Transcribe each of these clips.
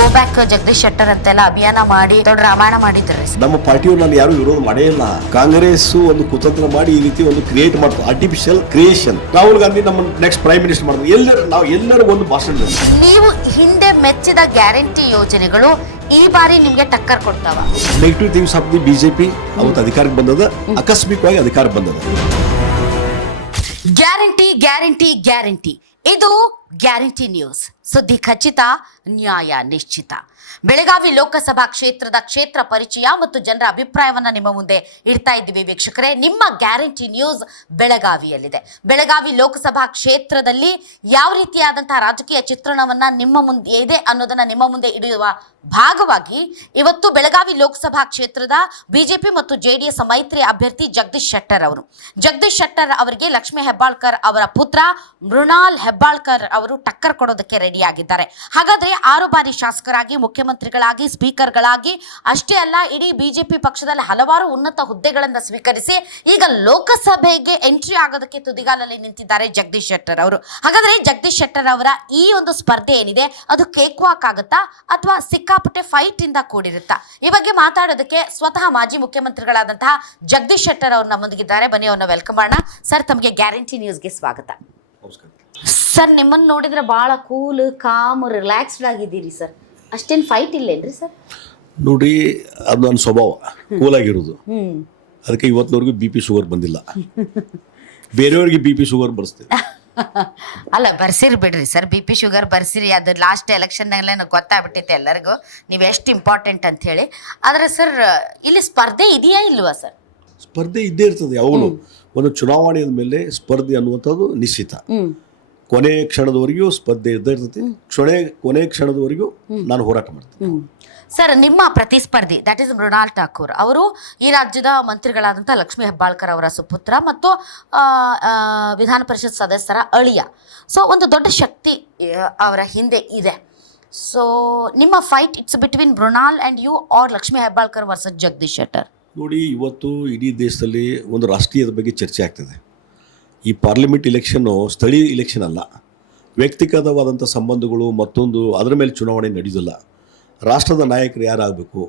ಗೋ back Jagadish Shettar ಅಂತೆಲ್ಲ ಅಭಿಯಾನ ಮಾಡಿ ದೊಡ್ಡ ರಾಮಾಯಣ ಮಾಡಿದ್ರಿ. ನಮ್ಮ ಪಾರ್ಟಿಯವ್ರು ನಾನು ಯಾರು ವಿರೋಧ ಮಾಡೇ ಇಲ್ಲ. ಕಾಂಗ್ರೆಸ್ ಒಂದು ಕುತಂತ್ರ ಮಾಡಿ ಈ ರೀತಿ ಒಂದು ಕ್ರಿಯೇಟ್ ಮಾಡ್ತಾರೆ, ಆರ್ಟಿಫಿಷಿಯಲ್ ಕ್ರಿಯೇಷನ್. ರಾಹುಲ್ ಗಾಂಧಿ ನಮ್ಮ ನೆಕ್ಸ್ಟ್ ಪ್ರೈಮ್ ಮಿನಿಸ್ಟರ್ ಮಾಡಿದ್ರು. ನಾವು ಎಲ್ಲರೂ ಒಂದು ಭಾಷಣ. ನೀವು ಹಿಂದೆ ಮೆಚ್ಚಿದ ಗ್ಯಾರಂಟಿ ಯೋಜನೆಗಳು ಈ ಬಾರಿ ನಿಮ್ಗೆ ಟಕ್ಕರ್ ಕೊಡ್ತಾವ? Negative things of the BJP ಅವತ್ತು ಅಧಿಕಾರಕ್ಕೆ ಬಂದದ, ಆಕಸ್ಮಿಕವಾಗಿ ಅಧಿಕಾರಕ್ಕೆ ಬಂದದ. ಗ್ಯಾರಂಟಿ ಗ್ಯಾರಂಟಿ ಗ್ಯಾರಂಟಿ, ಇದು ಗ್ಯಾರಂಟಿ ನ್ಯೂಸ್. ಸುದ್ದಿ ಖಚಿತ, ನ್ಯಾಯ ನಿಶ್ಚಿತ. ಬೆಳಗಾವಿ ಲೋಕಸಭಾ ಕ್ಷೇತ್ರದ ಕ್ಷೇತ್ರ ಪರಿಚಯ ಮತ್ತು ಜನರ ಅಭಿಪ್ರಾಯವನ್ನ ನಿಮ್ಮ ಮುಂದೆ ಇಡ್ತಾ ಇದ್ದೀವಿ ವೀಕ್ಷಕರೇ. ನಿಮ್ಮ ಗ್ಯಾರಂಟಿ ನ್ಯೂಸ್ ಬೆಳಗಾವಿಯಲ್ಲಿದೆ. ಬೆಳಗಾವಿ ಲೋಕಸಭಾ ಕ್ಷೇತ್ರದಲ್ಲಿ ಯಾವ ರೀತಿಯಾದಂತಹ ರಾಜಕೀಯ ಚಿತ್ರಣವನ್ನ ನಿಮ್ಮ ಮುಂದೆ ಇದೆ ಅನ್ನೋದನ್ನ ನಿಮ್ಮ ಮುಂದೆ ಇಡುವ ಭಾಗವಾಗಿ ಇವತ್ತು ಬೆಳಗಾವಿ ಲೋಕಸಭಾ ಕ್ಷೇತ್ರದ ಬಿಜೆಪಿ ಮತ್ತು ಜೆಡಿಎಸ್ ಮೈತ್ರಿ ಅಭ್ಯರ್ಥಿ ಜಗದೀಶ್ ಶೆಟ್ಟರ್ ಅವರಿಗೆ ಲಕ್ಷ್ಮೀ ಹೆಬ್ಬಾಳ್ಕರ್ ಅವರ ಪುತ್ರ ಮೃಣಾಲ್ ಹೆಬ್ಬಾಳ್ಕರ್ ಅವರು ಟಕ್ಕರ್ ಕೊಡೋದಕ್ಕೆ ರೆಡಿಯಾಗಿದ್ದಾರೆ. ಹಾಗಾದ್ರೆ 6 ಬಾರಿ ಶಾಸಕರಾಗಿ, ಮುಖ್ಯಮಂತ್ರಿಗಳಾಗಿ, ಸ್ಪೀಕರ್ಗಳಾಗಿ ಅಷ್ಟೇ ಅಲ್ಲ, ಇಡೀ ಬಿಜೆಪಿ ಪಕ್ಷದಲ್ಲಿ ಹಲವಾರು ಉನ್ನತ ಹುದ್ದೆಗಳನ್ನು ಸ್ವೀಕರಿಸಿ ಈಗ ಲೋಕಸಭೆಗೆ ಎಂಟ್ರಿ ಆಗೋದಕ್ಕೆ ತುದಿಗಾಲಲ್ಲಿ ನಿಂತಿದ್ದಾರೆ ಜಗದೀಶ್ ಶೆಟ್ಟರ್ ಅವರು. ಹಾಗಾದ್ರೆ ಜಗದೀಶ್ ಶೆಟ್ಟರ್ ಅವರ ಈ ಒಂದು ಸ್ಪರ್ಧೆ ಏನಿದೆ ಅದು ಕೇಕ್ ವಾಕ್ ಆಗುತ್ತಾ ಅಥವಾ ಸಿಕ್ಕಾಪಟ್ಟೆ ಫೈಟ್ ಇಂದ ಕೂಡಿರುತ್ತಾ? ಈ ಬಗ್ಗೆ ಮಾತಾಡೋದಕ್ಕೆ ಸ್ವತಃ ಮಾಜಿ ಮುಖ್ಯಮಂತ್ರಿಗಳಾದಂತಹ ಜಗದೀಶ್ ಶೆಟ್ಟರ್ ಅವರು ನಮ್ಮೊಂದಿಗಿದ್ದಾರೆ. ಬನ್ನಿ, ಅವ್ರನ್ನ ವೆಲ್ಕಮ್ ಮಾಡೋಣ. ಸರ್, ತಮಗೆ ಗ್ಯಾರಂಟಿ ನ್ಯೂಸ್ಗೆ ಸ್ವಾಗತ. ಸರ್, ನಿಮ್ಮನ್ನು ನೋಡಿದ್ರೆ ಬಹಳ ಕೂಲ್, ಕಾಮ್, ರಿಲ್ಯಾಕ್ಸ್ಡ್ ಆಗಿದ್ದೀರಿ ಸರ್. ಅಷ್ಟೇನು ಫೈಟ್ ಇಲ್ಲೇನ್ರಿ ಸರ್? ನೋಡಿ, ಅದು ನನ್ನ ಸ್ವಭಾವ, ಕೂಲ್ ಆಗಿರೋದು. ಅದಕ್ಕೆ ಇವತ್ತಿನವರೆಗೂ BP ಶುಗರ್ ಬಂದಿಲ್ಲ. ಬೇರೆಯವ್ರಿಗೆ BP ಶುಗರ್ ಬರ್ಸ್ತೇನೆ. ಅಲ್ಲ, ಬರ್ಸಿರಿ ಬಿಡ್ರಿ ಸರ್, BP ಶುಗರ್ ಬರ್ಸಿರಿ. ಅದು ಲಾಸ್ಟ್ ಎಲೆಕ್ಷನ್ನಲ್ಲೇ ಗೊತ್ತಾಗ್ಬಿಟ್ಟೈತೆ ಎಲ್ಲರಿಗೂ ನೀವು ಎಷ್ಟು ಇಂಪಾರ್ಟೆಂಟ್ ಅಂತ ಹೇಳಿ. ಆದರೆ ಸರ್, ಇಲ್ಲಿ ಸ್ಪರ್ಧೆ ಇದೆಯಾ ಇಲ್ವಾ ಸರ್? ಸ್ಪರ್ಧೆ ಇದ್ದೇ ಇರ್ತದೆ. ಯಾವಾಗಲೂ ಒಂದು ಚುನಾವಣೆಯ ಮೇಲೆ ಸ್ಪರ್ಧೆ ಅನ್ನುವಂಥದ್ದು ನಿಶ್ಚಿತ. ಕೊನೆ ಕ್ಷಣದವರೆಗೂ ಸ್ಪರ್ಧೆ ಇದ್ದೇ ಇರ್ತೈತಿ. ಕೊನೆ ಕ್ಷಣದವರೆಗೂ ನಾನು ಹೋರಾಟ ಮಾಡ್ತೀನಿ. ಸರ್, ನಿಮ್ಮ ಪ್ರತಿಸ್ಪರ್ಧಿ ದಟ್ ಈಸ್ ಮೃಣಾಲ್ ಠಾಕೂರ್ ಅವರು ಈ ರಾಜ್ಯದ ಮಂತ್ರಿಗಳಾದಂಥ ಲಕ್ಷ್ಮೀ ಹೆಬ್ಬಾಳ್ಕರ್ ಅವರ ಸುಪುತ್ರ ಮತ್ತು ವಿಧಾನ ಪರಿಷತ್ ಸದಸ್ಯರ ಅಳಿಯ. ಸೊ ಒಂದು ದೊಡ್ಡ ಶಕ್ತಿ ಅವರ ಹಿಂದೆ ಇದೆ. ಸೊ ನಿಮ್ಮ fight it's between Mrinal and you are Lakshmi Hebbalkar versus Jagadish Shettar? ನೋಡಿ, ಇವತ್ತು ಇಡೀ ದೇಶದಲ್ಲಿ ಒಂದು ರಾಷ್ಟ್ರೀಯದ ಬಗ್ಗೆ ಚರ್ಚೆ ಆಗ್ತದೆ. ಈ ಪಾರ್ಲಿಮೆಂಟ್ ಇಲೆಕ್ಷನ್ನು ಸ್ಥಳೀಯ ಇಲೆಕ್ಷನ್ ಅಲ್ಲ. ವ್ಯಕ್ತಿಗತವಾದಂಥ ಸಂಬಂಧಗಳು ಮತ್ತೊಂದು ಅದರ ಮೇಲೆ ಚುನಾವಣೆ ನಡೆಯೋದಿಲ್ಲ. ರಾಷ್ಟ್ರದ ನಾಯಕರು ಯಾರಾಗಬೇಕು,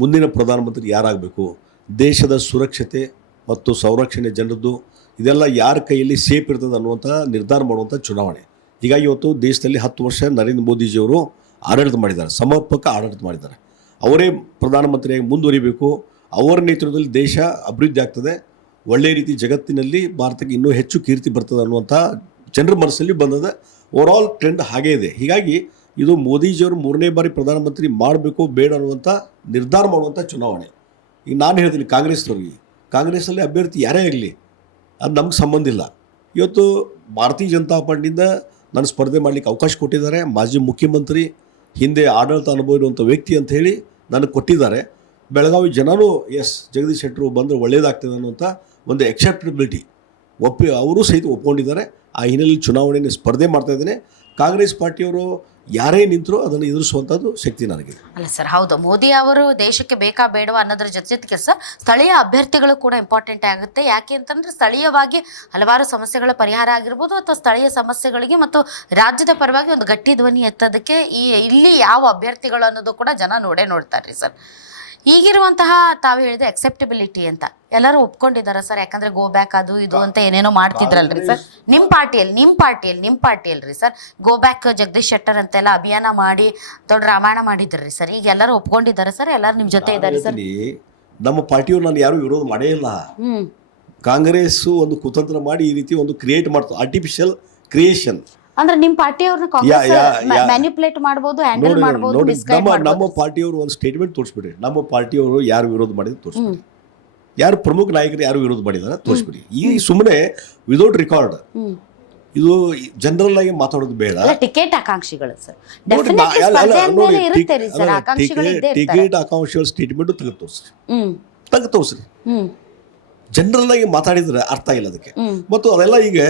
ಮುಂದಿನ ಪ್ರಧಾನಮಂತ್ರಿ ಯಾರಾಗಬೇಕು, ದೇಶದ ಸುರಕ್ಷತೆ ಮತ್ತು ಸಂರಕ್ಷಣೆ ಜನರದ್ದು ಇದೆಲ್ಲ ಯಾರ ಕೈಯಲ್ಲಿ ಸೇಫ್ ಇರ್ತದೆ ಅನ್ನುವಂಥ ನಿರ್ಧಾರ ಮಾಡುವಂಥ ಚುನಾವಣೆ. ಹೀಗಾಗಿ ಇವತ್ತು ದೇಶದಲ್ಲಿ 10 ವರ್ಷ ನರೇಂದ್ರ ಮೋದಿಜಿಯವರು ಆಡಳಿತ ಮಾಡಿದ್ದಾರೆ, ಸಮರ್ಪಕ ಆಡಳಿತ ಮಾಡಿದ್ದಾರೆ. ಅವರೇ ಪ್ರಧಾನಮಂತ್ರಿಯಾಗಿ ಮುಂದುವರಿಬೇಕು. ಅವರ ನೇತೃತ್ವದಲ್ಲಿ ದೇಶ ಅಭಿವೃದ್ಧಿ ಆಗ್ತದೆ. ಒಳ್ಳೆಯ ರೀತಿ ಜಗತ್ತಿನಲ್ಲಿ ಭಾರತಕ್ಕೆ ಇನ್ನೂ ಹೆಚ್ಚು ಕೀರ್ತಿ ಬರ್ತದೆ ಅನ್ನುವಂಥ ಜನರ ಮನಸ್ಸಲ್ಲಿ ಬಂದದ. ಓವರಾಲ್ ಟ್ರೆಂಡ್ ಹಾಗೇ ಇದೆ. ಹೀಗಾಗಿ ಇದು ಮೋದಿಜಿಯವರು 3ನೇ ಬಾರಿ ಪ್ರಧಾನಮಂತ್ರಿ ಮಾಡಬೇಕು ಬೇಡ ಅನ್ನುವಂಥ ನಿರ್ಧಾರ ಮಾಡುವಂಥ ಚುನಾವಣೆ. ಈಗ ನಾನು ಹೇಳ್ತೀನಿ ಕಾಂಗ್ರೆಸ್ಸಲ್ಲಿ ಅಭ್ಯರ್ಥಿ ಯಾರೇ ಆಗಲಿ ಅದು ನಮ್ಗೆ ಸಂಬಂಧ ಇಲ್ಲ. ಇವತ್ತು ಭಾರತೀಯ ಜನತಾ ಪಾರ್ಟಿಯಿಂದ ನಾನು ಸ್ಪರ್ಧೆ ಮಾಡಲಿಕ್ಕೆ ಅವಕಾಶ ಕೊಟ್ಟಿದ್ದಾರೆ. ಮಾಜಿ ಮುಖ್ಯಮಂತ್ರಿ, ಹಿಂದೆ ಆಡಳಿತ ಅನುಭವ ಇರುವಂಥ ವ್ಯಕ್ತಿ ಅಂತ ಹೇಳಿ ನನಗೆ ಕೊಟ್ಟಿದ್ದಾರೆ. ಬೆಳಗಾವಿ ಜನನೂ ಜಗದೀಶ್ ಶೆಟ್ಟರು ಬಂದರೆ ಒಳ್ಳೆಯದಾಗ್ತದೆ ಅನ್ನುವಂಥ ಒಂದು ಎಕ್ಸೆಪ್ಟಬಿಲಿಟಿ ಅವರು ಸಹಿತ ಒಪ್ಕೊಂಡಿದ್ದಾರೆ. ಆ ಹಿನ್ನೆಲೆಯಲ್ಲಿ ಚುನಾವಣೆಯನ್ನು ಸ್ಪರ್ಧೆ ಮಾಡ್ತಾಯಿದ್ದೇನೆ. ಕಾಂಗ್ರೆಸ್ ಪಾರ್ಟಿಯವರು ಯಾರೇ ನಿಂತರೂ ಅದನ್ನು ಎದುರಿಸುವಂಥದ್ದು ಶಕ್ತಿ ನನಗಿದೆ. ಅಲ್ಲ ಸರ್, ಹೌದು, ಮೋದಿ ಅವರು ದೇಶಕ್ಕೆ ಬೇಕಾ ಬೇಡವಾ ಅನ್ನೋದ್ರ ಜೊತೆಗೆ ಸರ್ ಸ್ಥಳೀಯ ಅಭ್ಯರ್ಥಿಗಳು ಕೂಡ ಇಂಪಾರ್ಟೆಂಟ್ ಆಗುತ್ತೆ. ಯಾಕೆ ಅಂತಂದರೆ ಸ್ಥಳೀಯವಾಗಿ ಹಲವಾರು ಸಮಸ್ಯೆಗಳ ಪರಿಹಾರ ಆಗಿರ್ಬೋದು ಅಥವಾ ಸ್ಥಳೀಯ ಸಮಸ್ಯೆಗಳಿಗೆ ಮತ್ತು ರಾಜ್ಯದ ಪರವಾಗಿ ಒಂದು ಗಟ್ಟಿ ಧ್ವನಿ ಎತ್ತೋದಕ್ಕೆ ಇಲ್ಲಿ ಯಾವ ಅಭ್ಯರ್ಥಿಗಳು ಅನ್ನೋದು ಕೂಡ ಜನ ನೋಡ್ತಾರೆ ಸರ್. ಈಗಿರುವಂತಹ ತಾವು ಹೇಳಿದ ಎಕ್ಸೆಪ್ಟಬಿಲಿಟಿ ಅಂತ ಎಲ್ಲರೂ ಒಪ್ಕೊಂಡಿದ್ದಾರೆ ಸರ್. ಯಾಕಂದ್ರೆ ಗೋ ಬ್ಯಾಕ್ ಅದು ಇದು ಅಂತ ಏನೇನೋ ಮಾಡ್ತಿದ್ರಲ್ರಿ ಸರ್ ನಿಮ್ಮ ಪಾರ್ಟಿಯಲ್ಲಿ sir. Go back Jagadish Shettar ಅಂತೆಲ್ಲ ಅಭಿಯಾನ ಮಾಡಿ ದೊಡ್ಡ ರಾಮಾಯಣ ಮಾಡಿದ್ರಿ ಸರ್. ಈಗ ಎಲ್ಲರೂ ಒಪ್ಕೊಂಡಿದ್ದಾರೆ ಸರ್, ಎಲ್ಲರೂ ನಿಮ್ಮ ಜೊತೆ ಇದ್ದಾರೆ ಸರ್. ನಮ್ಮ ಪಾರ್ಟಿಯವ್ರು ನಾನು ಯಾರು ವಿರೋಧ ಮಾಡೇ ಇಲ್ಲ. ಕಾಂಗ್ರೆಸ್ ಒಂದು ಕುತಂತ್ರ ಮಾಡಿ ಈ ರೀತಿ ಒಂದು ಕ್ರಿಯೇಟ್ ಮಾಡ್ತಾರೆ, ಆರ್ಟಿಫಿಷಿಯಲ್ ಕ್ರಿಯೇಷನ್. ಅಂದ್ರೆ ನಿಮ್ಮ ಪಾರ್ಟಿಯವ್ರನ್ನ ಕಾಂಗ್ರೆಸ್ ಮ್ಯಾನಿಪುಲೇಟ್ ಮಾಡಬಹುದು, ಹ್ಯಾಂಡಲ್ ಮಾಡಬಹುದು. ನಮ್ಮ ಪಾರ್ಟಿಯವರು ಒಂದು ಸ್ಟೇಟ್ಮೆಂಟ್ ತೋರಿಸ್ಬಿಡ್ರಿ. ನಮ್ಮ ಪಾರ್ಟಿಯವರು ಯಾರು ವಿರೋಧ ಮಾಡಿದ್ರು ತೋರಿಸ್ಬಿಡಿ. ಯಾರು ಪ್ರಮುಖ ನಾಯಕರು ಯಾರು ವಿರೋಧ ಮಾಡಿದಾರೆ ತೋರಿಸ್ಬಿಡಿ. ಈ ಸುಮ್ಮನೆ ವಿದೌಟ್ ರೆಕಾರ್ಡ್ ಇದು ಜನರಲ್ ಆಗಿ ಮಾತಾಡೋದು ಬೇಡ. ಟಿಕೆಟ್ ಆಕಾಂಕ್ಷಿಗಳು ಸರ್, ಟಿಕೆಟ್ ಆಕಾಂಕ್ಷಿಗಳ ಸ್ಟೇಟ್ಮೆಂಟ್ ತೆಗೆದು ತೋರಿಸ್ರಿ. ಜನರಲ್ ಆಗಿ ಮಾತಾಡಿದ್ರೆ ಅರ್ಥ ಇಲ್ಲ ಅದಕ್ಕೆ. ಮತ್ತು ಅದೆಲ್ಲ ಈಗ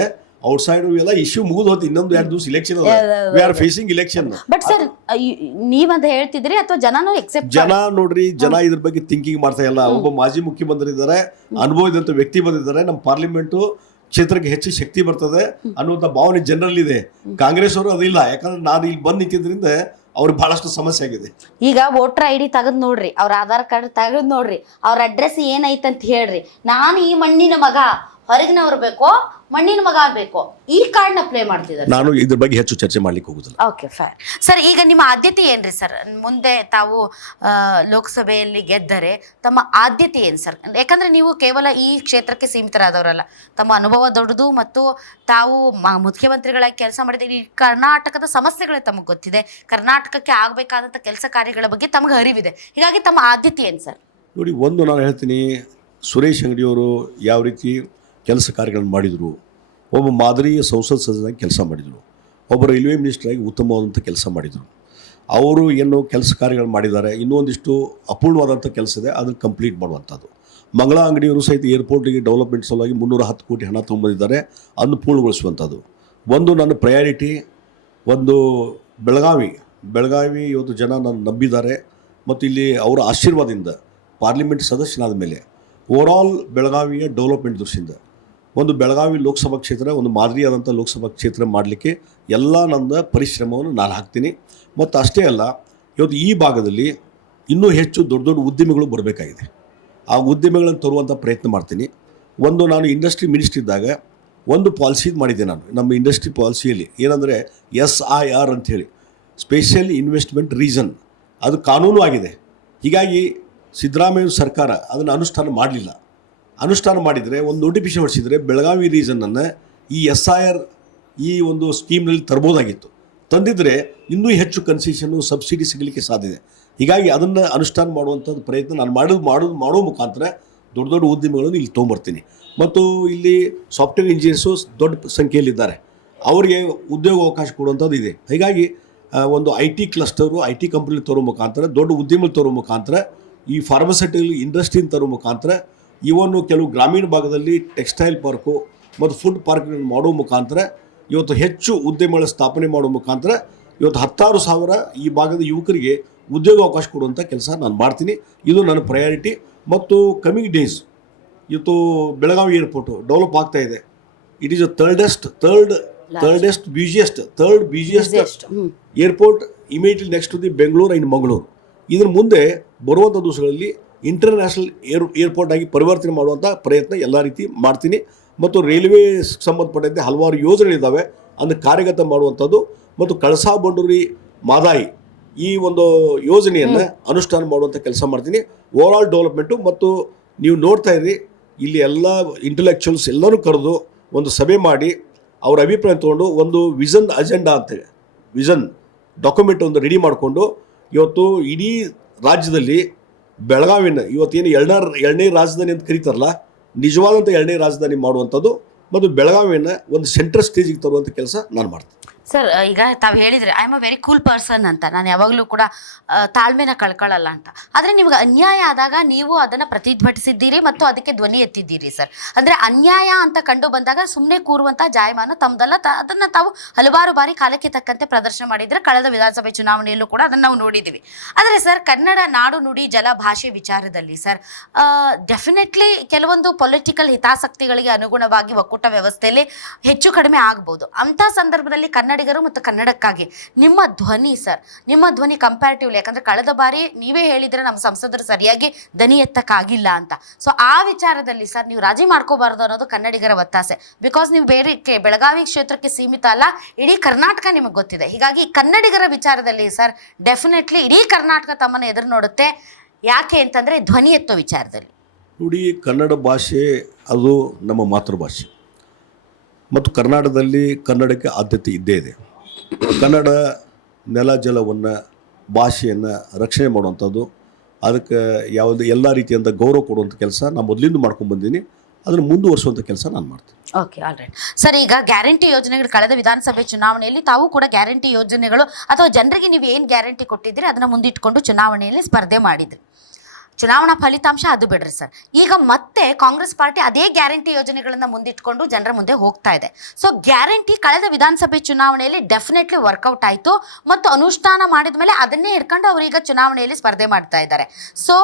ಔಟ್ಸೈಡ್ ಎಲ್ಲ ಇಶ್ಯೂ ಮುಗಿದು ಹೋಯ್ತು. ಇನ್ನೊಂದು 2 ದಿವಸ election we are facing election. But sir, ನೀವಂತ ಹೇಳ್ತಿದ್ರಿ ಅಥವಾ ಜನನೂ ಎಕ್ಸೆಪ್ಟ್ ನೋಡ್ರಿ, ಜನ ಇದ್ರ ಬಗ್ಗೆ ಥಿಂಕಿಂಗ್ ಮಾಡ್ತಾ ಇಲ್ಲ. ಒಬ್ಬ ಮಾಜಿ ಮುಖ್ಯಮಂತ್ರಿ ಇದ್ದಾರೆ, ಅನುಭವದಂತ ವ್ಯಕ್ತಿ ಬಂದಿದ್ದಾರೆ. ನಮ್ಮ ಪಾರ್ಲಿಮೆಂಟು ಕ್ಷೇತ್ರಕ್ಕೆ ಹೆಚ್ಚು ಶಕ್ತಿ ಬರ್ತದೆ ಅನ್ನುವಂಥ ಭಾವನೆ ಜನರಲ್ಲಿ ಇದೆ. ಕಾಂಗ್ರೆಸ್ ಅವರು ಅದಿಲ್ಲ. ಯಾಕಂದ್ರೆ ನಾನು ಇಲ್ಲಿ ಬಂದು ನಿಂತಿದ್ರಿಂದ ಅವ್ರಿಗೆ ಭಾಳಷ್ಟು ಸಮಸ್ಯೆ ಆಗಿದೆ. ಈಗ ವೋಟರ್ ಐ ಡಿ ತೆಗೆದು ನೋಡ್ರಿ, ಅವ್ರ ಆಧಾರ್ ಕಾರ್ಡ್ ತೆಗೆದು ನೋಡ್ರಿ, ಅವ್ರ ಅಡ್ರೆಸ್ ಏನೈತಂತ ಹೇಳ್ರಿ, ನಾನು ಈ ಮಣ್ಣಿನ ಮಗ, ಹೊರಗಿನವ್ರು ಬೇಕೋ ಮಣ್ಣಿನ ಮಗ ಬೇಕೋ, ಈ ಕಾರ್ಡ್ನ ಪ್ಲೇ ಮಾಡ್ತಿದ್ದಾರೆ. ನಾನು ಇದ್ರ ಬಗ್ಗೆ ಹೆಚ್ಚು ಚರ್ಚೆ ಮಾಡ್ಲಿಕ್ಕೆ ಹೋಗುದಿಲ್ಲ. Okay fine sir. ಈಗ ನಿಮ್ಮ ಆದ್ಯತೆ ಏನ್ರಿ ಸರ್? ಮುಂದೆ ತಾವು ಲೋಕಸಭೆಯಲ್ಲಿ ಗೆದ್ದರೆ ತಮ್ಮ ಆದ್ಯತೆ ಏನು ಸರ್? ಯಾಕಂದ್ರೆ ನೀವು ಕೇವಲ ಈ ಕ್ಷೇತ್ರಕ್ಕೆ ಸೀಮಿತರಾದವರಲ್ಲ, ತಮ್ಮ ಅನುಭವ ದೊಡ್ಡದು ಮತ್ತು ತಾವು ಮುಖ್ಯಮಂತ್ರಿಗಳಾಗಿ ಕೆಲಸ ಮಾಡಿದ್ರೆ ಈ ಕರ್ನಾಟಕದ ಸಮಸ್ಯೆಗಳೇ ತಮಗೆ ಗೊತ್ತಿದೆ, ಕರ್ನಾಟಕಕ್ಕೆ ಆಗಬೇಕಾದಂಥ ಕೆಲಸ ಕಾರ್ಯಗಳ ಬಗ್ಗೆ ತಮಗೆ ಅರಿವಿದೆ. ಹೀಗಾಗಿ ತಮ್ಮ ಆದ್ಯತೆ ಏನು ಸರ್? ನೋಡಿ, ಒಂದು ನಾನು ಹೇಳ್ತೀನಿ, ಸುರೇಶ್ ಅಂಗಡಿಯವರು ಯಾವ ರೀತಿ ಕೆಲಸ ಕಾರ್ಯಗಳನ್ನು ಮಾಡಿದರು, ಒಬ್ಬ ಮಾದರಿಯ ಸಂಸತ್ ಸದಸ್ಯರಾಗಿ ಕೆಲಸ ಮಾಡಿದರು, ಒಬ್ಬ ರೈಲ್ವೆ ಮಿನಿಸ್ಟ್ರಾಗಿ ಉತ್ತಮವಾದಂಥ ಕೆಲಸ ಮಾಡಿದರು. ಅವರು ಏನು ಕೆಲಸ ಕಾರ್ಯಗಳು ಮಾಡಿದ್ದಾರೆ, ಇನ್ನೊಂದಿಷ್ಟು ಅಪೂರ್ಣವಾದಂಥ ಕೆಲಸ ಇದೆ, ಅದನ್ನು ಕಂಪ್ಲೀಟ್ ಮಾಡುವಂಥದ್ದು. ಮಂಗಳ ಅಂಗಡಿಯವರು ಸಹಿತ ಏರ್ಪೋರ್ಟಿಗೆ ಡೆವಲಪ್ಮೆಂಟ್ ಸಲುವಾಗಿ 310 ಕೋಟಿ ಹಣ ತೊಗೊಂಬಂದಿದ್ದಾರೆ, ಅದನ್ನು ಪೂರ್ಣಗೊಳಿಸುವಂಥದ್ದು. ಒಂದು ನನ್ನ ಪ್ರಯಾರಿಟಿ, ಒಂದು ಬೆಳಗಾವಿ ಇವತ್ತು ಜನ ನನ್ನ ನಂಬಿದ್ದಾರೆ ಮತ್ತು ಇಲ್ಲಿ ಅವರ ಆಶೀರ್ವಾದದಿಂದ ಪಾರ್ಲಿಮೆಂಟ್ ಸದಸ್ಯನಾದ ಮೇಲೆ ಓವರಾಲ್ ಬೆಳಗಾವಿಯ ಡೆವಲಪ್ಮೆಂಟ್ ದೃಷ್ಟಿಯಿಂದ ಒಂದು ಬೆಳಗಾವಿ ಲೋಕಸಭಾ ಕ್ಷೇತ್ರ ಒಂದು ಮಾದರಿಯಾದಂಥ ಲೋಕಸಭಾ ಕ್ಷೇತ್ರ ಮಾಡಲಿಕ್ಕೆ ಎಲ್ಲ ನನ್ನ ಪರಿಶ್ರಮವನ್ನು ನಾನು ಹಾಕ್ತೀನಿ. ಮತ್ತು ಅಷ್ಟೇ ಅಲ್ಲ, ಇವತ್ತು ಈ ಭಾಗದಲ್ಲಿ ಇನ್ನೂ ಹೆಚ್ಚು ದೊಡ್ಡ ದೊಡ್ಡ ಉದ್ಯಮಿಗಳು ಬರಬೇಕಾಗಿದೆ. ಆ ಉದ್ಯಮಿಗಳನ್ನು ತರುವಂಥ ಪ್ರಯತ್ನ ಮಾಡ್ತೀನಿ. ಒಂದು ನಾನು ಇಂಡಸ್ಟ್ರಿ ಮಿನಿಸ್ಟ್ರಿ ಇದ್ದಾಗ ಒಂದು ಪಾಲಿಸಿ ಮಾಡಿದ್ದೆ ನಾನು, ನಮ್ಮ ಇಂಡಸ್ಟ್ರಿ ಪಾಲಿಸಿಯಲ್ಲಿ ಏನಂದರೆ SIR ಅಂಥೇಳಿ, ಸ್ಪೆಷಲ್ ಇನ್ವೆಸ್ಟ್ಮೆಂಟ್ ರೀಸನ್, ಅದು ಕಾನೂನು ಆಗಿದೆ. ಹೀಗಾಗಿ ಸಿದ್ದರಾಮಯ್ಯ ಸರ್ಕಾರ ಅದನ್ನು ಅನುಷ್ಠಾನ ಮಾಡಲಿಲ್ಲ. ಅನುಷ್ಠಾನ ಮಾಡಿದರೆ ಒಂದು ನೋಟಿಫಿಕೇಶನ್ ಹೊರಡಿಸಿದರೆ ಬೆಳಗಾವಿ ರೀಸನನ್ನು ಈ SIR ಈ ಒಂದು ಸ್ಕೀಮ್ನಲ್ಲಿ ತರ್ಬೋದಾಗಿತ್ತು. ತಂದಿದ್ದರೆ ಇನ್ನೂ ಹೆಚ್ಚು ಕನ್ಸೆಷನ್ನು ಸಬ್ಸಿಡಿ ಸಿಗಲಿಕ್ಕೆ ಸಾಧ್ಯತೆ. ಹೀಗಾಗಿ ಅದನ್ನು ಅನುಷ್ಠಾನ ಮಾಡುವಂಥದ್ದು ಪ್ರಯತ್ನ ನಾನು ಮಾಡೋ ಮುಖಾಂತರ ದೊಡ್ಡ ದೊಡ್ಡ ಉದ್ಯಮಿಗಳನ್ನು ಇಲ್ಲಿ ತೊಗೊಂಬರ್ತೀನಿ. ಮತ್ತು ಇಲ್ಲಿ ಸಾಫ್ಟ್ವೇರ್ ಇಂಜಿನಿಯರ್ಸು ದೊಡ್ಡ ಸಂಖ್ಯೆಯಲ್ಲಿದ್ದಾರೆ, ಅವರಿಗೆ ಉದ್ಯೋಗ ಅವಕಾಶ ಕೊಡುವಂಥದ್ದು ಇದೆ. ಹೀಗಾಗಿ ಒಂದು IT ಕ್ಲಸ್ಟರು, IT ಕಂಪ್ನಿ ತರೋ ಮುಖಾಂತರ, ದೊಡ್ಡ ಉದ್ಯಮ ತರೋ ಮುಖಾಂತರ, ಈ ಫಾರ್ಮಸ್ಯೂಟಿಕಲ್ ಇಂಡಸ್ಟ್ರಿನ ತರೋ ಮುಖಾಂತರ, ಇವನ್ನು ಕೆಲವು ಗ್ರಾಮೀಣ ಭಾಗದಲ್ಲಿ ಟೆಕ್ಸ್ಟೈಲ್ ಪಾರ್ಕು ಮತ್ತು ಫುಡ್ ಪಾರ್ಕ್ಗಳನ್ನು ಮಾಡೋ ಮುಖಾಂತರ ಇವತ್ತು ಹೆಚ್ಚು ಉದ್ಯಮಗಳ ಸ್ಥಾಪನೆ ಮಾಡೋ ಮುಖಾಂತರ ಇವತ್ತು 10,000 ಈ ಭಾಗದ ಯುವಕರಿಗೆ ಉದ್ಯೋಗ ಅವಕಾಶ ಕೊಡುವಂಥ ಕೆಲಸ ನಾನು ಮಾಡ್ತೀನಿ. ಇದು ನನ್ನ ಪ್ರಯಾರಿಟಿ. ಮತ್ತು ಕಮಿಂಗ್ ಡೇಸ್ ಇವತ್ತು ಬೆಳಗಾವಿ ಏರ್ಪೋರ್ಟು ಡೆವಲಪ್ ಆಗ್ತಾ ಇದೆ. It is third busiest airport immediately next to the Bengaluru and Mangaluru. ಇದರ ಮುಂದೆ ಬರುವಂಥ ದಿವಸಗಳಲ್ಲಿ ಇಂಟರ್ನ್ಯಾಷನಲ್ ಏರ್ಪೋರ್ಟ್ ಆಗಿ ಪರಿವರ್ತನೆ ಮಾಡುವಂಥ ಪ್ರಯತ್ನ ಎಲ್ಲ ರೀತಿ ಮಾಡ್ತೀನಿ. ಮತ್ತು ರೈಲ್ವೆ ಸಂಬಂಧಪಟ್ಟಂತೆ ಹಲವಾರು ಯೋಜನೆಗಳಿದ್ದಾವೆ, ಅದನ್ನು ಕಾರ್ಯಗತ ಮಾಡುವಂಥದ್ದು ಮತ್ತು ಕಳಸಾ ಬಂಡೂರಿ ಮಾದಾಯಿ ಈ ಒಂದು ಯೋಜನೆಯನ್ನು ಅನುಷ್ಠಾನ ಮಾಡುವಂಥ ಕೆಲಸ ಮಾಡ್ತೀನಿ. Overall development. ಮತ್ತು ನೀವು ನೋಡ್ತಾ ಇರಿ, ಇಲ್ಲಿ ಎಲ್ಲ ಇಂಟೆಲೆಕ್ಚುಯಲ್ಸ್ ಎಲ್ಲರೂ ಕರೆದು ಒಂದು ಸಭೆ ಮಾಡಿ ಅವರ ಅಭಿಪ್ರಾಯ ತೊಗೊಂಡು ಒಂದು ವಿಷನ್ ಅಜೆಂಡಾ ಅಂತೇಳಿ ವಿಷನ್ ಡಾಕ್ಯುಮೆಂಟ್ ಒಂದು ರೆಡಿ ಮಾಡಿಕೊಂಡು ಇವತ್ತು ಇಡೀ ರಾಜ್ಯದಲ್ಲಿ ಬೆಳಗಾವಿನ ಇವತ್ತೇನು ಎರಡನೇ ರಾಜಧಾನಿ ಅಂತ ಕರೀತಾರಲ್ಲ, ನಿಜವಾದಂಥ ಎರಡನೇ ರಾಜಧಾನಿ ಮಾಡುವಂಥದ್ದು ಮತ್ತು ಬೆಳಗಾವಿಯನ್ನು ಒಂದು ಸೆಂಟ್ರಲ್ ಸ್ಟೇಜಿಗೆ ತರುವಂಥ ಕೆಲಸ ನಾನು ಮಾಡ್ತೀನಿ. ಸರ್, ಈಗ ತಾವು ಹೇಳಿದರೆ I am a very cool person ಅಂತ, ನಾನು ಯಾವಾಗಲೂ ಕೂಡ ತಾಳ್ಮೆನ ಕಳ್ಕೊಳ್ಳಲ್ಲ ಅಂತ. ಆದರೆ ನಿಮ್ಗೆ ಅನ್ಯಾಯ ಆದಾಗ ನೀವು ಅದನ್ನು ಪ್ರತಿಭಟಿಸಿದ್ದೀರಿ ಮತ್ತು ಅದಕ್ಕೆ ಧ್ವನಿ ಎತ್ತಿದ್ದೀರಿ ಸರ್. ಅಂದರೆ ಅನ್ಯಾಯ ಅಂತ ಕಂಡು ಬಂದಾಗ ಸುಮ್ಮನೆ ಕೂರುವಂಥ ಜಾಯಮಾನ ತಮ್ಮದಲ್ಲ, ಅದನ್ನು ತಾವು ಹಲವಾರು ಬಾರಿ ಕಾಲಕ್ಕೆ ತಕ್ಕಂತೆ ಪ್ರದರ್ಶನ ಮಾಡಿದರೆ ಕಳೆದ ವಿಧಾನಸಭೆ ಚುನಾವಣೆಯಲ್ಲೂ ಕೂಡ ಅದನ್ನು ನಾವು ನೋಡಿದ್ದೀವಿ. ಆದರೆ ಸರ್, ಕನ್ನಡ ನಾಡು ನುಡಿ ಜಲ ಭಾಷೆ ವಿಚಾರದಲ್ಲಿ ಸರ್ ಡೆಫಿನೆಟ್ಲಿ ಕೆಲವೊಂದು ಪೊಲಿಟಿಕಲ್ ಹಿತಾಸಕ್ತಿಗಳಿಗೆ ಅನುಗುಣವಾಗಿ ಒಕ್ಕೂಟ ವ್ಯವಸ್ಥೆಯಲ್ಲಿ ಹೆಚ್ಚು ಕಡಿಮೆ ಆಗ್ಬೋದು. ಅಂಥ ಸಂದರ್ಭದಲ್ಲಿ ಕನ್ನಡಿಗರು ಮತ್ತು ಕನ್ನಡಕ್ಕಾಗಿ ನಿಮ್ಮ ಧ್ವನಿ ಸರ್, ನಿಮ್ಮ ಧ್ವನಿ ಕಂಪ್ಯಾರಿಟಿವ್ಲಿ, ಯಾಕಂದರೆ ಕಳೆದ ಬಾರಿ ನೀವೇ ಹೇಳಿದರೆ ನಮ್ಮ ಸಂಸದರು ಸರಿಯಾಗಿ ದನಿ ಎತ್ತಕ್ಕಾಗಿಲ್ಲ ಅಂತ. ಸೊ ಆ ವಿಚಾರದಲ್ಲಿ ಸರ್ ನೀವು ರಾಜಿ ಮಾಡ್ಕೋಬಾರ್ದು ಅನ್ನೋದು ಕನ್ನಡಿಗರ ಒತ್ತಾಸೆ. ಬಿಕಾಸ್ ನೀವು ಬೇರೆ ಬೆಳಗಾವಿ ಕ್ಷೇತ್ರಕ್ಕೆ ಸೀಮಿತ ಅಲ್ಲ, ಇಡೀ ಕರ್ನಾಟಕ ನಿಮಗೆ ಗೊತ್ತಿದೆ. ಹೀಗಾಗಿ ಕನ್ನಡಿಗರ ವಿಚಾರದಲ್ಲಿ ಸರ್ ಡೆಫಿನೆಟ್ಲಿ ಇಡೀ ಕರ್ನಾಟಕ ತಮ್ಮನ್ನು ಎದುರು ನೋಡುತ್ತೆ. ಯಾಕೆ ಅಂತಂದರೆ ಧ್ವನಿ ಎತ್ತೋ ವಿಚಾರದಲ್ಲಿ. ನೋಡಿ, ಕನ್ನಡ ಭಾಷೆ ಅದು ನಮ್ಮ ಮಾತೃಭಾಷೆ ಮತ್ತು ಕರ್ನಾಟಕದಲ್ಲಿ ಕನ್ನಡಕ್ಕೆ ಆದ್ಯತೆ ಇದ್ದೇ ಇದೆ. ಕನ್ನಡ ನೆಲ ಜಲವನ್ನು ಭಾಷೆಯನ್ನು ರಕ್ಷಣೆ ಮಾಡುವಂಥದ್ದು, ಅದಕ್ಕೆ ಎಲ್ಲ ರೀತಿಯಿಂದ ಗೌರವ ಕೊಡುವಂಥ ಕೆಲಸ ನಾನು ಮೊದಲಿಂದ ಮಾಡ್ಕೊಂಡು ಬಂದೀನಿ. ಅದನ್ನು ಮುಂದುವರಿಸುವಂಥ ಕೆಲಸ ನಾನು ಮಾಡ್ತೀನಿ. Okay, all right sir. ಈಗ ಗ್ಯಾರಂಟಿ ಯೋಜನೆಗಳು ಕಳೆದ ವಿಧಾನಸಭೆ ಚುನಾವಣೆಯಲ್ಲಿ ತಾವು ಕೂಡ ಗ್ಯಾರಂಟಿ ಯೋಜನೆಗಳು ಅಥವಾ ಜನರಿಗೆ ನೀವು ಏನು ಗ್ಯಾರಂಟಿ ಕೊಟ್ಟಿದ್ದೀರಿ ಅದನ್ನು ಮುಂದಿಟ್ಕೊಂಡು ಚುನಾವಣೆಯಲ್ಲಿ ಸ್ಪರ್ಧೆ ಮಾಡಿದ್ರಿ. ಚುನಾವಣಾ ಫಲಿತಾಂಶ ಅದು ಬಿಡ್ರಿ ಸರ್, ಈಗ ಮತ್ತೆ ಕಾಂಗ್ರೆಸ್ ಪಾರ್ಟಿ ಅದೇ ಗ್ಯಾರಂಟಿ ಯೋಜನೆಗಳನ್ನು ಮುಂದಿಟ್ಕೊಂಡು ಜನರ ಮುಂದೆ ಹೋಗ್ತಾ ಇದೆ. ಸೊ ಗ್ಯಾರಂಟಿ ಕಳೆದ ವಿಧಾನಸಭೆ ಚುನಾವಣೆಯಲ್ಲಿ ಡೆಫಿನೆಟ್ಲಿ ವರ್ಕೌಟ್ ಆಯಿತು ಮತ್ತು ಅನುಷ್ಠಾನ ಮಾಡಿದ ಮೇಲೆ ಅದನ್ನೇ ಹಿಡ್ಕೊಂಡು ಅವರೀಗ ಚುನಾವಣೆಯಲ್ಲಿ ಸ್ಪರ್ಧೆ ಮಾಡ್ತಾ ಇದ್ದಾರೆ. ಸೊ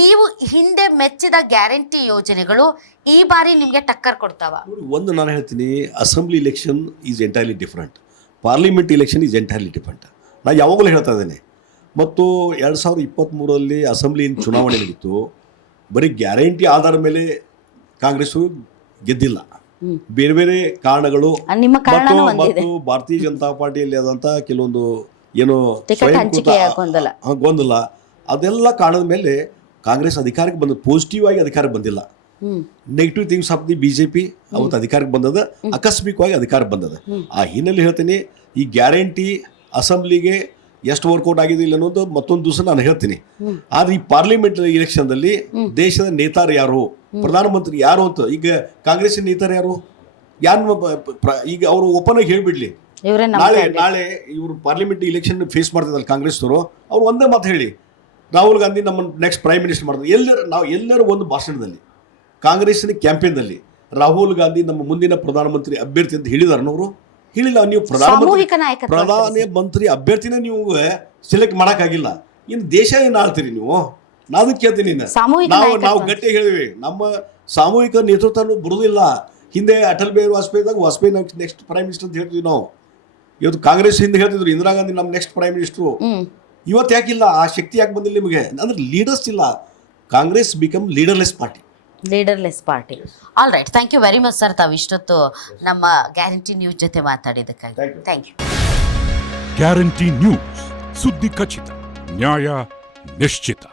ನೀವು ಹಿಂದೆ ಮೆಚ್ಚಿದ ಗ್ಯಾರಂಟಿ ಯೋಜನೆಗಳು ಈ ಬಾರಿ ನಿಮಗೆ ಟಕ್ಕರ್ ಕೊಡ್ತಾವ? ಒಂದು ನಾನು ಹೇಳ್ತೀನಿ, assembly election is entirely different, parliament election is entirely different. ನಾನು ಯಾವಾಗಲೂ ಹೇಳ್ತಾ ಇದ್ದೇನೆ. ಮತ್ತು 2023 ಅಸೆಂಬ್ಲಿ ಚುನಾವಣೆ ನಡೀತು, ಬರೀ ಗ್ಯಾರಂಟಿ ಆಧಾರದ ಮೇಲೆ ಕಾಂಗ್ರೆಸ್ಸು ಗೆದ್ದಿಲ್ಲ. ಬೇರೆ ಬೇರೆ ಕಾರಣಗಳು ನಿಮ್ಮ ಕಾರಣನೂ ಒಂದಿದೆ. ಮತ್ತು ಭಾರತೀಯ ಜನತಾ ಪಾರ್ಟಿಯಲ್ಲಿ ಆದಂಥ ಕೆಲವೊಂದು ಏನು ಟಿಕೆಟ್ ಹಂಚಿಕೆಯ ಗೊಂದಲ ಗೊಂದಲ ಅದೆಲ್ಲ ಕಾರಣದ ಮೇಲೆ ಕಾಂಗ್ರೆಸ್ ಅಧಿಕಾರಕ್ಕೆ ಬಂದ, ಪಾಸಿಟಿವ್ ಆಗಿ ಅಧಿಕಾರಕ್ಕೆ ಬಂದಿಲ್ಲ. Negative things of the BJP ಅವತ್ತು ಅಧಿಕಾರಕ್ಕೆ ಬಂದದ, ಆಕಸ್ಮಿಕವಾಗಿ ಅಧಿಕಾರಕ್ಕೆ ಬಂದದ. ಆ ಹಿನ್ನೆಲೆ ಹೇಳ್ತೀನಿ, ಈ ಗ್ಯಾರಂಟಿ ಅಸೆಂಬ್ಲಿಗೆ ಎಷ್ಟು ವರ್ಕೌಟ್ ಆಗಿದೆ ಇಲ್ಲ ಅನ್ನೋದು ಮತ್ತೊಂದು ದಿವಸ ನಾನು ಹೇಳ್ತೀನಿ. ಆದ್ರೆ ಈ ಪಾರ್ಲಿಮೆಂಟ್ ಇಲೆಕ್ಷನ್ದಲ್ಲಿ ದೇಶದ ನೇತಾರ ಯಾರು, ಪ್ರಧಾನಮಂತ್ರಿ ಯಾರು ಅಂತ, ಈಗ ಕಾಂಗ್ರೆಸ್ಸಿನ ನೇತಾರ ಯಾರು ಈಗ ಅವರು ಓಪನ್ ಆಗಿ ಹೇಳ್ಬಿಡ್ಲಿ, ನಾಳೆ ಇವರು ಪಾರ್ಲಿಮೆಂಟ್ ಇಲೆಕ್ಷನ್ ಫೇಸ್ ಮಾಡ್ತಿದ್ದಲ್ಲ ಕಾಂಗ್ರೆಸ್ನವರು, ಅವ್ರು ಒಂದೇ ಮಾತು ಹೇಳಿ, ರಾಹುಲ್ ಗಾಂಧಿ ನಮ್ಮ ನೆಕ್ಸ್ಟ್ ಪ್ರೈಮ್ ಮಿನಿಸ್ಟರ್ ಮಾಡ್ತಾರೆ. ಎಲ್ಲರೂ ಒಂದು ಭಾಷಣದಲ್ಲಿ ಕಾಂಗ್ರೆಸ್ಸಿನ ಕ್ಯಾಂಪೇನ್ದಲ್ಲಿ ರಾಹುಲ್ ಗಾಂಧಿ ನಮ್ಮ ಮುಂದಿನ ಪ್ರಧಾನಮಂತ್ರಿ ಅಭ್ಯರ್ಥಿ ಅಂತ ಹೇಳಿದಾರನವರು ಹೇಳಿಲ್ಲ. ನೀವು ಪ್ರಧಾನಮಂತ್ರಿ ಅಭ್ಯರ್ಥಿನ ನೀವು ಸೆಲೆಕ್ಟ್ ಮಾಡೋಕ್ಕಾಗಿಲ್ಲ, ಇನ್ನು ದೇಶ ಏನು ಆಳ್ತೀರಿ ನೀವು? ನಾನು ಕೇಳ್ತೀನಿ, ನಾವು ಗಟ್ಟಿ ಹೇಳಿವಿ, ನಮ್ಮ ಸಾಮೂಹಿಕ ನೇತೃತ್ವ ಬರುವುದಿಲ್ಲ. ಹಿಂದೆ Atal Bihari Vajpayee next prime minister ಅಂತ ಹೇಳ್ತೀವಿ ನಾವು. ಇವತ್ತು ಕಾಂಗ್ರೆಸ್ ಹಿಂದೆ ಹೇಳ್ತಿದ್ರು ಇಂದಿರಾ ಗಾಂಧಿ ನಮ್ಮ ನೆಕ್ಸ್ಟ್ ಪ್ರೈಮ್ ಮಿನಿಸ್ಟ್ರು. ಇವತ್ತು ಯಾಕಿಲ್ಲ? ಆ ಶಕ್ತಿ ಯಾಕೆ ಬಂದಿಲ್ಲ ನಿಮಗೆ? ಅಂದ್ರೆ ಲೀಡರ್ಸ್ ಇಲ್ಲ. Congress become leaderless party. All right, thank you very much sir. ತಾವು ಇಷ್ಟೊತ್ತು ನಮ್ಮ ಗ್ಯಾರಂಟಿ ನ್ಯೂಸ್ ಜೊತೆ ಮಾತಾಡಿದ್ದಕ್ಕಾಗಿ ಥ್ಯಾಂಕ್ ಯು. ಗ್ಯಾರಂಟಿ ನ್ಯೂಸ್, ಸುದ್ದಿ ಖಚಿತ, ನ್ಯಾಯ ನಿಶ್ಚಿತ.